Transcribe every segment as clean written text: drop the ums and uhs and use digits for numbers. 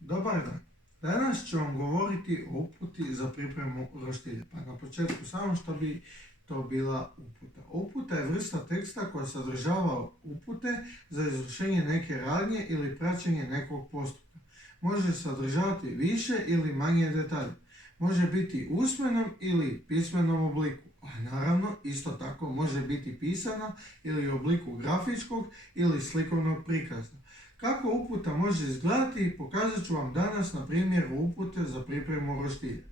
Dobar dan. Danas ću vam govoriti o uputi za pripremu roštilja. Pa na početku samo što bi to bila uputa. Uputa je vrsta teksta koja sadržava upute za izvršenje neke radnje ili praćenje nekog postupka. Može sadržavati više ili manje detalje. Može biti u usmenom ili pismenom obliku. A naravno, isto tako može biti pisana ili u obliku grafičkog ili slikovnog prikaza. Kako uputa može izgledati, pokazat ću vam danas na primjeru upute za pripremu roštilja.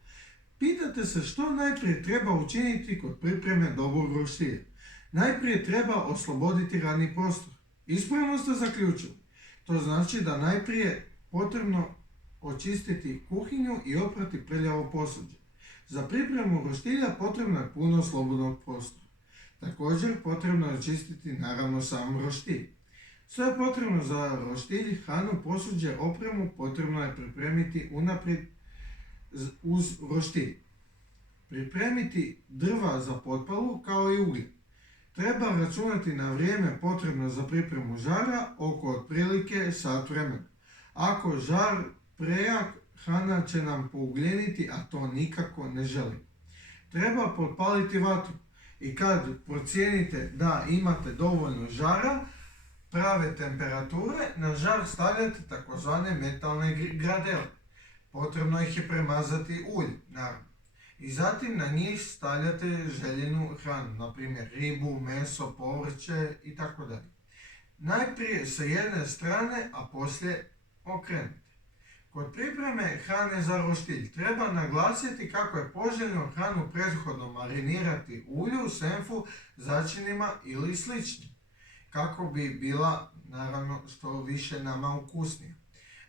Pitate se što najprije treba učiniti kod pripreme dobrog roštilja. Najprije treba osloboditi radni prostor. Ispravno ste zaključili. To znači da najprije potrebno očistiti kuhinju i oprati prljavo posuđe. Za pripremu roštilja potrebno je puno slobodnog prostora. Također potrebno je očistiti naravno sam roštilj. Sve potrebno za roštilj, hranu, posuđe, opremu potrebno je pripremiti unaprijed uz roštilj. Pripremiti drva za potpalu kao i ugljen. Treba računati na vrijeme potrebno za pripremu žara oko otprilike sat vremena. Ako žar prejak, hrana će nam pougljeniti, a to nikako ne želimo. Treba potpaliti vatru i kad procijenite da imate dovoljno žara, prave temperature, na žar stavljate takozvane metalne gradele. Potrebno ih je premazati uljem, naravno. I zatim na njih stavljate željenu hranu, na primjer ribu, meso, povrće itd. Najprije sa jedne strane, a poslije okrenite. Kod pripreme hrane za roštilj treba naglasiti kako je poželjno hranu prethodno marinirati u ulju, senfu, začinima ili sličnim, kako bi bila naravno što više nama ukusnija.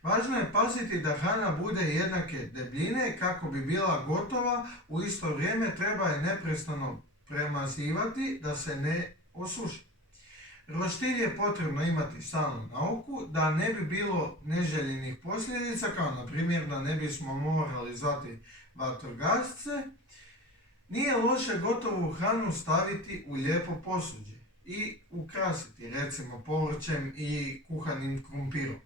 Važno je paziti da hrana bude jednake debljine kako bi bila gotova, u isto vrijeme treba je neprestano premazivati da se ne osuši. Roštilj je potrebno imati stalno na oku da ne bi bilo neželjenih posljedica, kao na primjer da ne bismo morali zvati vatrogasce. Nije loše gotovu hranu staviti u lijepo posuđe i ukrasiti recimo povrćem i kuhanim krumpirom,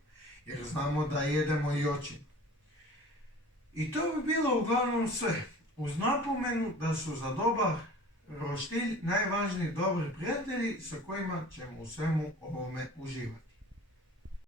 jer znamo da jedemo i očin. I to bi bilo uglavnom sve, uz napomenu da su za dobar roštilj najvažniji dobri prijatelji sa kojima ćemo u svemu ovome uživati.